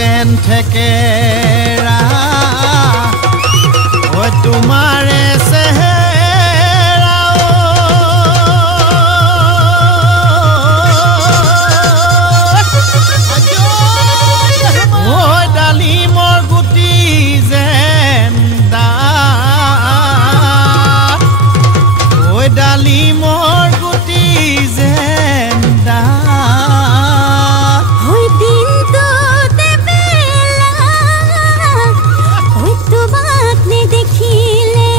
যেন থেকেৰা ঐ তোমাৰে চেহেৰা ঐ ডালিমৰ গুটি যেন ডাঠ ঐ ডালিমৰ গুটি যেন ডাঠ ওই দিনটো দেবেলা ওই তোমাক নেদেখিলে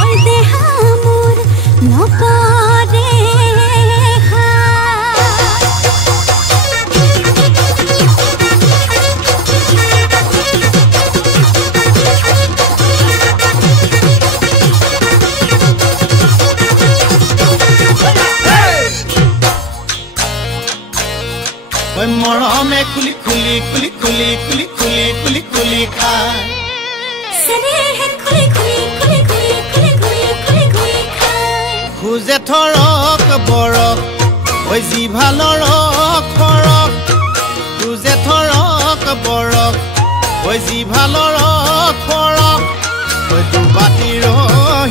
ওই দেহা মোৰ নপৰে ঐ মৰমে খুলি খুলি খুলি খুলি খুলি খুলি খুলি খুলি খায় চেনেহে খুলি খুলি খুলি খুলি খুলি খুলি খুলি খুলি খায় খুজে থৰক বৰক ঐ জিভা লৰক ফৰক খুজে থৰক বৰক ঐ জিভা লৰক ফৰক ঐ দুবাটিৰ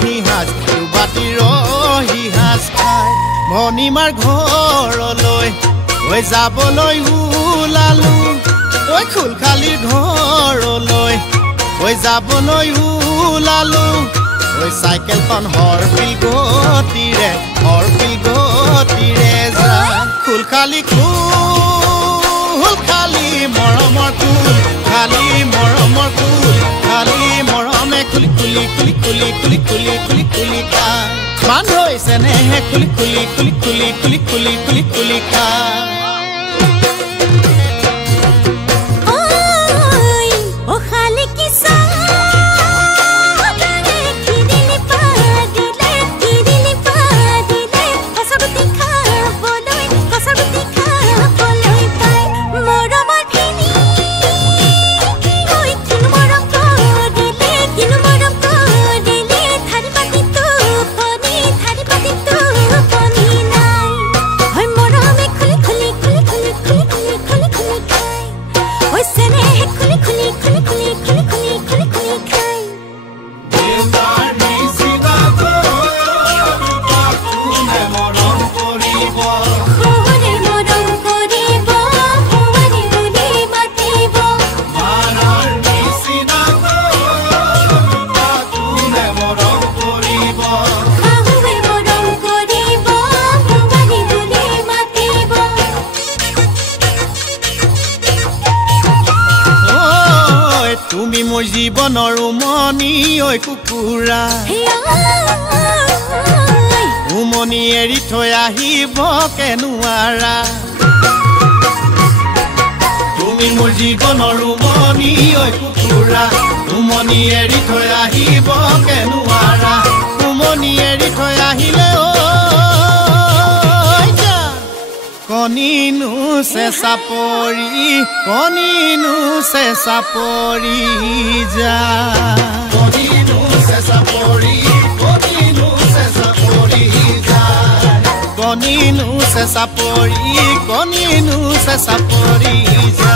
সিহাজ খায় ভনীমাৰ ঘৰলৈ ঐ যাবলৈ ওলালো ঐ খুলখালিৰ ঘৰলৈ ঐ যাবলৈ ওলালো ঐ চাইকেলখন হৰপিল গতিৰে যায় খুলখালি খুলখালি মৰমৰ কুল খালি মৰমৰ কুল খালি মৰমে খুলি খুলি খুলি খুলি খুলি খুলি খুলি খুলি খায় মান হৈছে নেহে খুলি খুলি খুলি খুলি খুলি খুলি খুলি খুলি খায় ও খালি কি তুমি মোৰ জীৱনৰ উমনি ঐ কুকুৰা উমনি এৰি থৈ আহিব কেনুৱাৰা তুমি মোৰ জীৱনৰ উমনি ঐ কুকুৰা উমনি এৰি থৈ আহিব কেনুৱাৰা উমনি এৰি থৈ আহিলে কণিনো চেঁচা পৰি যা কণিনো চেঁচা পৰি যা কণিনো চেঁচা পৰি যা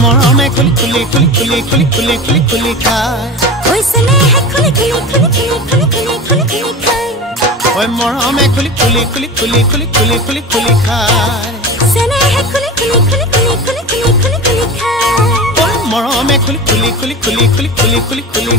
মৰমে খুলি খুলি খুলি খুলি খুলি খুলি খুলি খুলি খায় ঐ মৰমে খুলি খুলি খুলি খুলি খুলি খুলি খুলি খুলি খায় মৰমে খুলি খুলি খুলি খুলি খুলি খুলি খুলি খুলি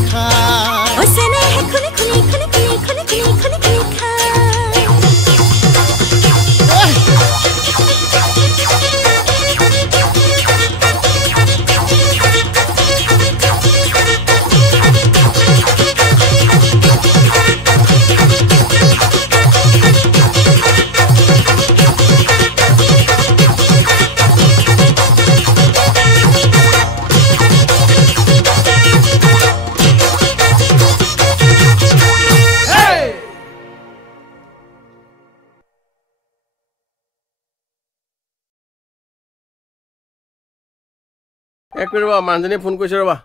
এক মিনিট ৰবা মানুহজনীয়ে ফোন কৰিছে ৰবা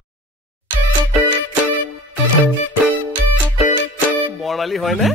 বৰ্ণালী হয়নে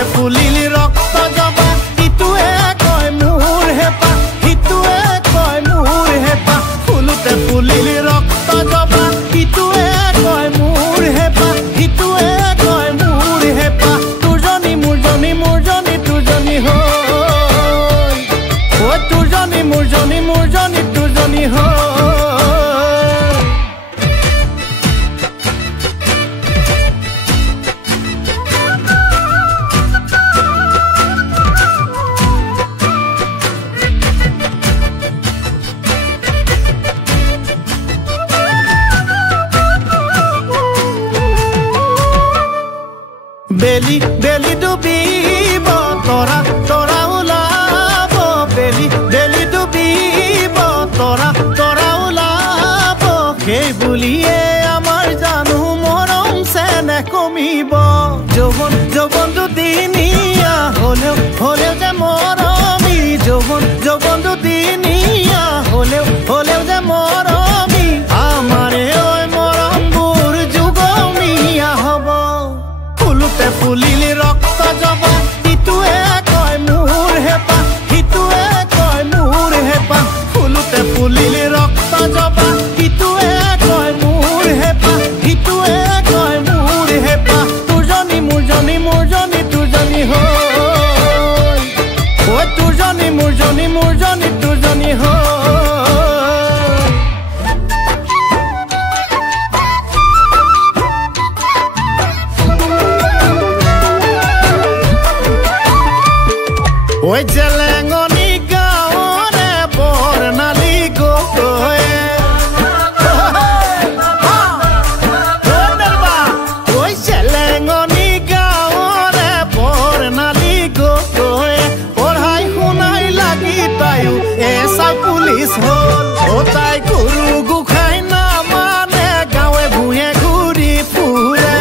ফুলুতে ফুলিলি ৰক্ত জবা ইটোৱে কয় মোৰ হেপা ইটোৱে কয় মোৰ হেপা ফুলুতে ফুলিলি ৰক্ত জবা ইটোৱে কয় মোৰ হেপা ইটোৱে কয় মোৰ হেপা তুৰজনী মোৰজনী মোৰজনী তুৰজনী হৈ ও তুৰজনী মোৰজনী মোৰজনী তুৰজনী হৈ বেলি বেলি ডুবিব তৰা তৰা ওলাব বেলি বেলি ডুবিব তৰা তৰা ওলাব সেই বুলিয়ে আমাৰ জানো মৰম চেনেহ কমিব যৌৱন যৌৱন দুদিনীয়া হ'লেও হ'লেও যে মৰমী যৌৱন যৌৱন দুদিনীয়া হ'লেও হ'লেও যে মৰমী আমাৰে ঐ মৰমবোৰ যুগমীয়া হ'ব ফুলুতে ফুলিলি ৰক্ত জবা ইটোৱে কয় মোৰ হেপা ইটোৱে কয় মোৰ হেপা ফুলুতে ফুলিলি ৰক্ত জবা ইটোৱে কয় মোৰ হেপা ইটোৱে কয় মোৰ হেপা তুৰজনী মোৰজনী মোৰজনী তুৰজনী হৈ ও তুৰজনী মোৰজনী মোৰজনী তুৰজনী হৈ ঐ জেলেঙনি গাঁৱৰে বৰ্ণালী গগৈয়ে ঐ জেলেঙনি গাঁৱৰে বৰ্ণালী গগৈয়ে পঢ়াই শুনাই লাগি তাইও এছাই পুলিচ হ'ল ও তাই গুৰু গোসাঁই নামানে গাঁৱে ভূঞে ঘূৰি ফুৰে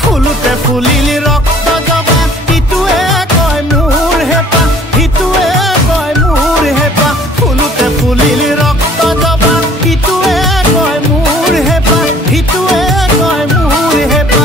ফুলুতে ফুলিলি ৰক্ত জবা ইটোৱে কয় মোৰ হেপা ইটোৱে কয় মোৰ হেপা ফুলুতে ফুলিলি ৰক্ত জবা ইটোৱে কয় মোৰ হেপা ইটোৱে কয় মোৰ হেপা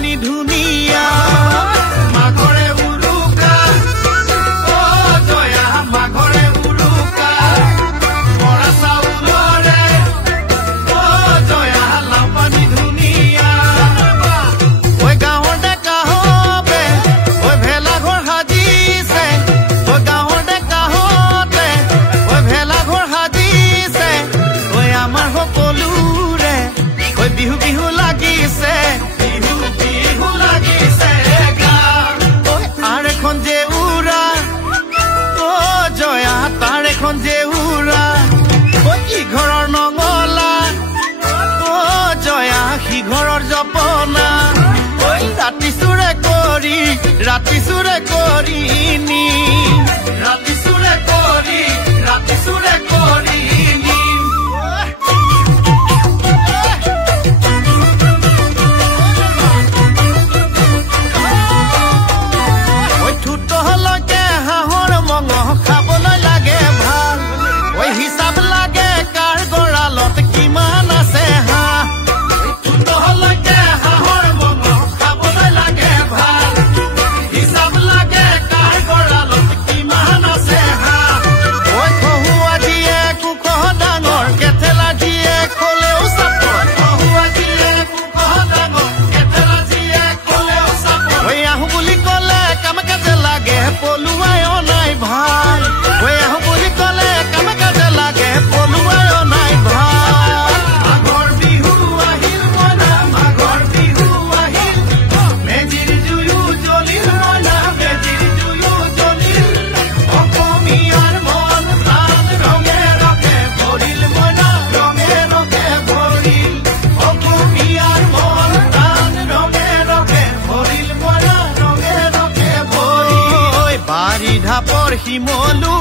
লাওপানী ধুনীয়া মাঘৰে উৰুকা অ জয়া মাঘৰে উৰুকা মৰা চাউলৰে অ জয়া লাওপানী ধুনীয়া ঐ গাঁৱৰ ডেকা হবে ঐ ভেলাঘৰ সাজিছে ঐ গাঁৱৰ ডেকা হতে ঐ ভেলাঘৰ সাজিছে ঐ আমাৰ সকলোৰে ঐ বিহু বিহু লাগিছে বিহু বিহু লাগিছে ঐ আৰ এখন যে উৰা অ জয়া তাৰ এখন যে উৰা ঐ ইঘৰৰ নঙলা অ জয়া সিঘৰৰ জপনা ঐ ৰাতি চুৰে কৰি নি ৰাতি চুৰে কৰি নি ঐ ঠুটলৈকে হাঁহৰ মঙহ খাবলৈ লাগে ভাল ঐ হিচাপ লাগে কাৰ গঁৰালত কিমান আছে হাঁহ ঠুটলৈকে হাঁহৰ মঙহ খাবলৈ লাগে ভাল হিচাপ লাগে কাৰ গঁৰালত কিমান আছে হাঁহ ঐ খহুৱা দিয়ে কুকহ ডাঙৰ কেথেলা দিয়ে খলেও চাপৰ খহুৱা দিয়ে কুকহ ডাঙৰ কেথেলা দিয়ে খলেও চাপৰ ঐ আহো বুলি ক'লে কাম কাজে লাগে পলুৱাই অনাই ভাল ঐ আহো বুলি ক'লে কাম কাজে লাগে পলুৱাই অনাই ভাল মাঘৰ বিহু আহিল মইনা মাঘৰ বিহু আহিল মেজিৰ জুয়ো জ্বলিল মইনা মেজিৰ জুয়ো জ্বলিল অসমীয়াৰ মন প্ৰাণ ৰঙে ৰঙে ভৰিল মইনা ৰঙে ৰঙে ভৰিল অসমীয়াৰ মন প্ৰাণ ৰঙে ৰঙে ভৰিল মইনা ৰঙে ৰঙে ভৰিল বাৰী ঢাপৰ শিমলু